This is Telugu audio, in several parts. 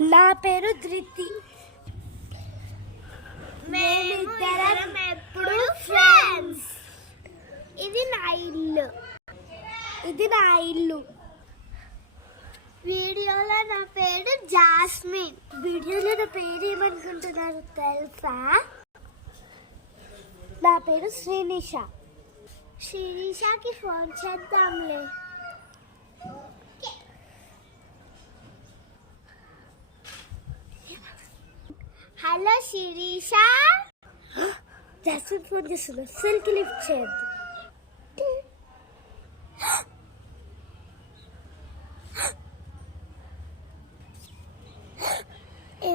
నా పేరు ధృతి. మేమిద్దరం ఎప్పుడు ఫ్రెండ్స్. ఇది నా ఇల్లు. వీడియోలో నా పేరు జాస్మిన్. వీడియోలో నా పేరు ఏమనుకుంటున్నారు తెలుసా? నా పేరు శ్రీనిష. శ్రీనిషకి ఫోన్ చేద్దాంలే. హలో శిరీష. జాస్మిన్ ఫోన్ చేస్తున్నా, సెల్కి లిఫ్ట్ చేయద్దు.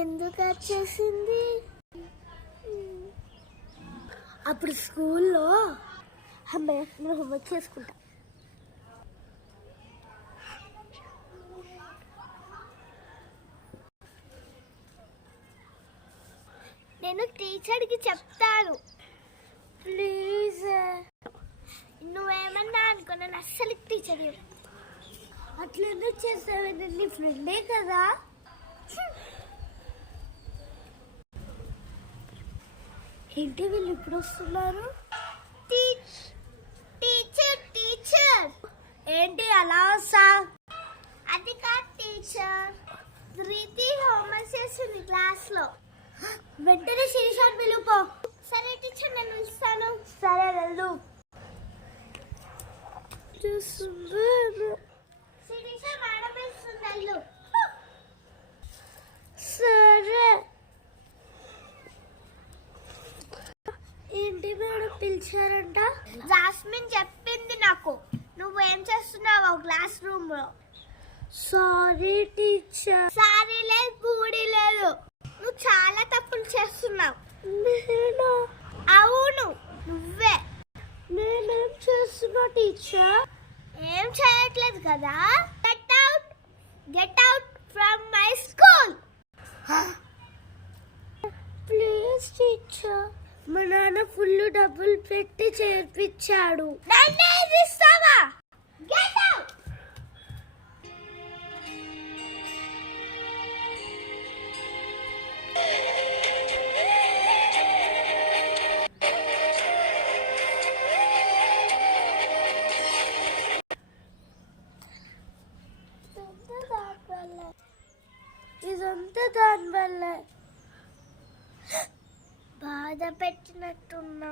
ఎందుకు వచ్చేసింది? అప్పుడు స్కూల్లో అమ్మాయి నేను హోంవర్క్ చేసుకుంటా. నేను టీచర్కి చెప్తాను, ప్లీజ్. నువ్వేమన్నా అనుకో, నేను అస్సలు టీచర్ అట్లా ఎందుకు చేస్తావు? నీ ఫ్రెండే కదా. ఏంటి వీళ్ళు ఇప్పుడు వస్తున్నారు? టీచర్ ఏంటి అలా వస్తా? అది కాదు టీచర్, ధృతి హోంవర్క్ చేస్తుంది క్లాస్లో. వెంటనే శిరీషాన్ని పిలుపో. సరే టీచర్, నేను పిలుస్తాను. సరే వెళ్ళు. శిరీష మేడం పిలుస్తుంది, వెళ్ళు. సరే. ఏంటి మేడం పిలిచారంట? జాస్మిన్ చెప్పింది నాకు నువ్వేం చేస్తున్నావు క్లాస్ రూమ్ లో. Sorry teacher. సారీ లేదు, పూడి లేదు. నువ్వు చాలా తప్పులు చేస్తున్నావు. నేను? అవును నువ్వే. నేనేం చేస్తున్నా టీచర్? ఏం చేయట్లేదు కదా. Get out from my school. Please teacher. మా నాన్న ఫుల్ డబ్బులు పెట్టి చేర్పించాడు. ఇదంతా దానివల్లే. బాధ పెట్టినట్టున్నా.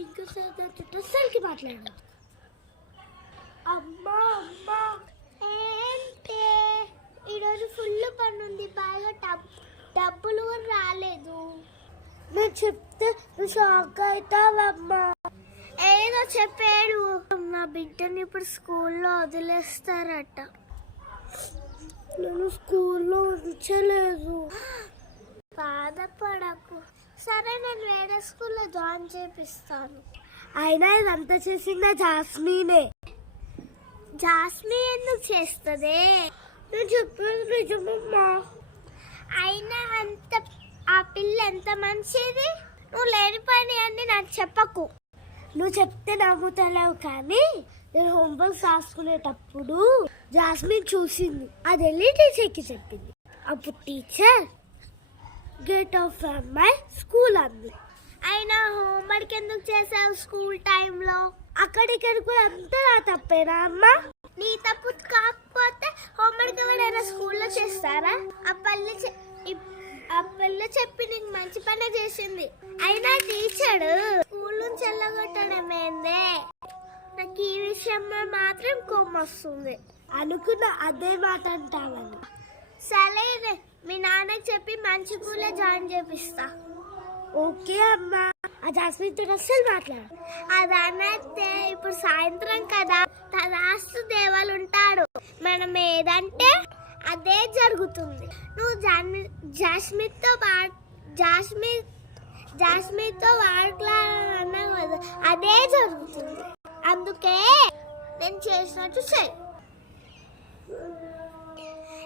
ఇంకోసారి చుట్టూసరికి మాట్లాడు. అమ్మా ఏంటి ఈరోజు ఫుల్ పని ఉంది, బాగా డబ్బులు కూడా రాలేదు. నేను చెప్తే నువ్వు షాక్ అవుతావమ్మా. ఏదో చెప్పాడు. నా బిడ్డని ఇప్పుడు స్కూల్లో వదిలేస్తారట. నేను స్కూల్లో ఉంచలేదు. బాధపడకు. సరే, నేను వేరే స్కూల్లో జాయిన్ చేపిస్తాను. అయినా ఇదంతా చేసిందా జాస్మినే. జాస్మిన్ ఎందుకు చేస్తుంది? నేను చెప్పేది నిజమమ్మా. అయినా ఆ పిల్ల ఎంత మంచిది. నువ్వు లేని పని అన్ని నాకు చెప్పకు. నువ్వు చెప్తే నమ్ముతలేవు, కానీ నేను హోంవర్క్ రాసుకునేటప్పుడు జాస్మిన్ చూసింది. అది వెళ్ళి టీచర్కి చెప్పింది. అప్పుడు teacher get out from my school అంది. అయినా హోంవర్క్ ఎందుకు చేసావు స్కూల్ టైంలో? అక్కడిక్కడికి అంతా నా తప్పేనా అమ్మా? నీ తప్పు కాకపోతే హోంవర్క్ ఎవరైనా స్కూల్లో చేస్తారా? ఆ పిల్ల చెప్పి నీకు మంచి పని చేసింది. అయినా టీచర్ స్కూల్ నుంచి వెళ్ళగొట్టడం ఏందే? నాకు ఈ విషయంలో మాత్రం కోపం వస్తుంది. అనుకున్న అదే మాట అంటావని. సరే, మీ నాన్నకి చెప్పి మంచి స్కూల్లో జాయిన్ చేపిస్తా. ఓకే అమ్మా. ఆ జాస్మిన్తో అస్సలు మాట్లాడు. అది అన్నట్టే ఇప్పుడు సాయంత్రం కదా, రాస్తు దేవాలు ఉంటాడు. మనం ఏదంటే అదే జరుగుతుంది. నువ్వు జాస్మిన్తో మాట్లాడన్నావు కదా, అదే జరుగుతుంది. అందుకే నేను చేసినట్టు చెయ్యి.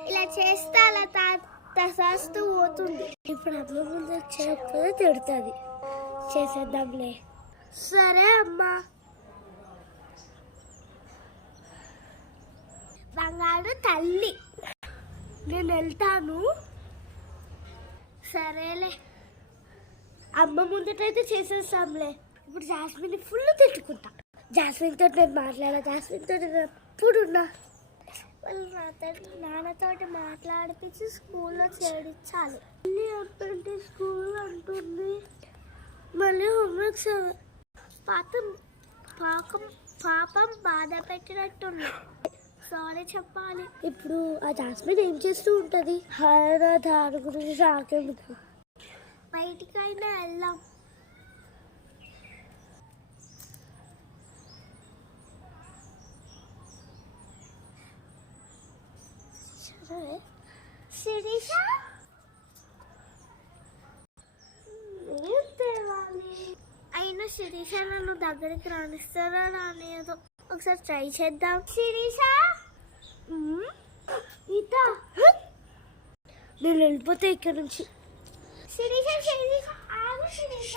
ఇలా చేస్తే అలా తసాస్తూ పోతుంది. ఇప్పుడు అమ్మ ముందు చెప్పదు, తిడుతుంది. చేసేద్దాంలే. సరే అమ్మా. బంగారు తల్లి. నేను వెళ్తాను. సరేలే, అమ్మ ముందటైతే చేసేస్తాంలే. ఇప్పుడు జాస్మిన్ ఫుల్ తిట్టుకుంటా. జాస్మిన్ తోటి నేను మాట్లాడా, జాస్మిన్ తోటి నేను ఎప్పుడున్నా వాళ్ళు నాన్నతోటి మాట్లాడిపించి స్కూల్లో చేర్చాలి. మళ్ళీ అంటే స్కూల్ అంటుంది, మళ్ళీ హోంవర్క్స్ పాపం బాధ పెట్టినట్టుంది. సారీ చెప్పాలి. ఇప్పుడు ఆ జాస్మిన్ ఏం చేస్తూ ఉంటుంది? దాని గురించి నాకెందుకు, బయటికైనా వెళ్దాం. సరే శిరీష, అయినా శిరీష నన్ను దగ్గరికి రానిస్తారా రానియదో ఒకసారి ట్రై చేద్దాం. శిరీష, నేను వెళ్ళిపోతే ఇక్కడ నుంచి. శిరీష శిరీష ఆగు శిరీష.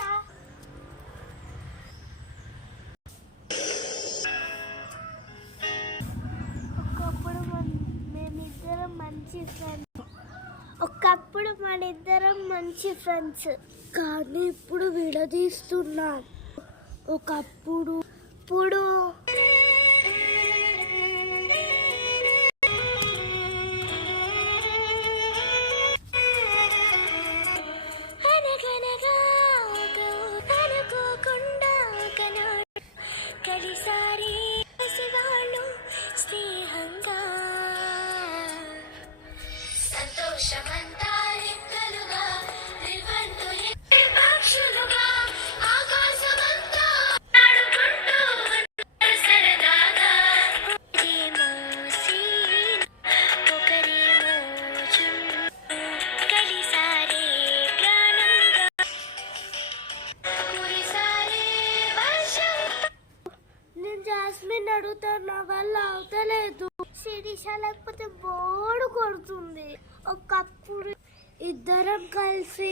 ఒకప్పుడు మనిద్దరం మంచి ఫ్రెండ్స్, కానీ ఇప్పుడు విడదీస్తున్నాం. ఒకప్పుడు ఇప్పుడు కలిసారి వాళ్ళు స్నేహంగా సంతోషమంతా రెక్కలుగా నిల్వంతు పక్షులుగా ఆకాశమంతా ఆడుకుంటూ సరదాగా ఒకరేమో కలిసారే ప్రాణంగా కురిసారే వర్షం. నేను జాస్మిన్ అడుగుతా, నా వల్ల అవుతలేదు. శిరీష లేకపోతే బోర్డు కొడుతుంది. ఒకప్పుడు ఇద్దరం కలిసి